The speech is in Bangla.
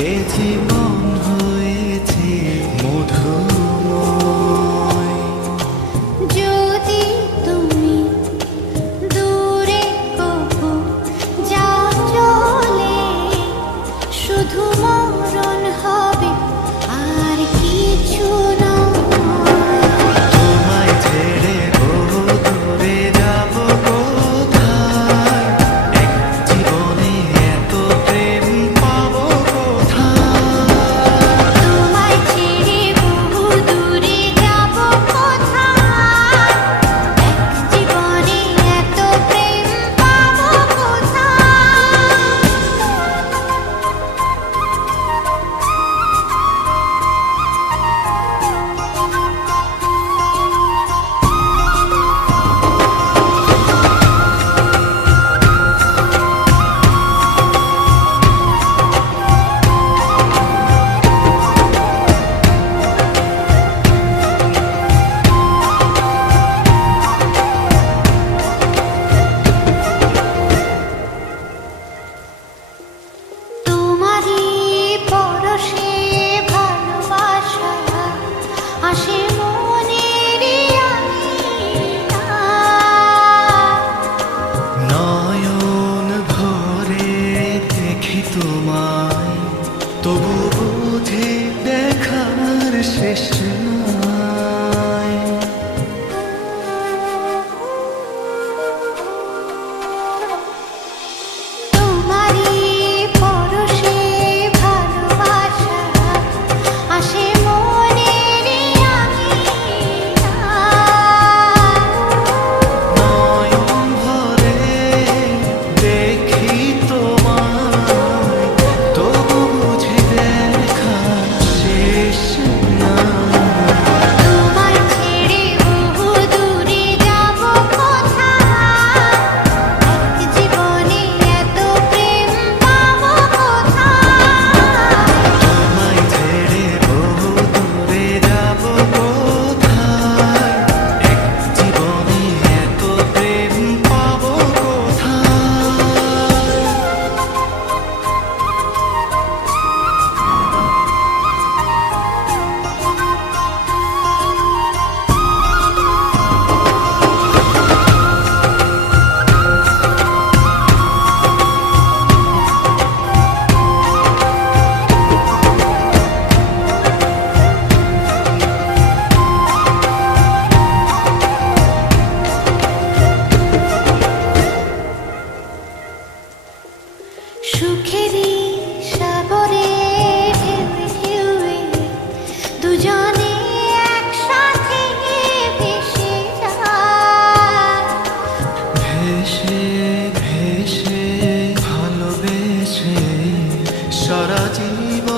এ জীবন হয়েছে মধুময়। যদি তুমি দূরে কবু যাও চলে, শুধু মরণ হবে আর কিছু নয়। তোমায় ছেড়ে বহু দূরে যাব কোথায়, এক জীবনে এত প্রেম পাবো কোথায়। তোমায় ছেড়ে বহু দূরে যাব কোথায়, এক জীবনে এত প্রেম পাবো কোথায়। তোমারই পরশে ভালোবাসা আসে মনের আঙিনায়। নয়ন ভরে দেখি তোমায়, তবু বুঝি দেখার শেষ নাই। তোমারই পরশে ভালোবাসা আসে মনের আঙিনায়। নয়ন ভরে দেখি তোমায়, তবু বুঝি দেখার শেষ নাই। তোমায় ছেড়ে বহু দূরে যাব কোথায়, এক জীবনে এত প্রেম পাবো কোথায়। তোমায় ছেড়ে বহু দূরে যাব কোথায়, এক জীবনে এত প্রেম পাবো কোথায়। সুখেরই সাগরে ঢেউয়ে ঢেউয়ে দুজনে একসাথে ভেসে যায়। ভেসে ভেসে ভালোবেসে সারা জীবন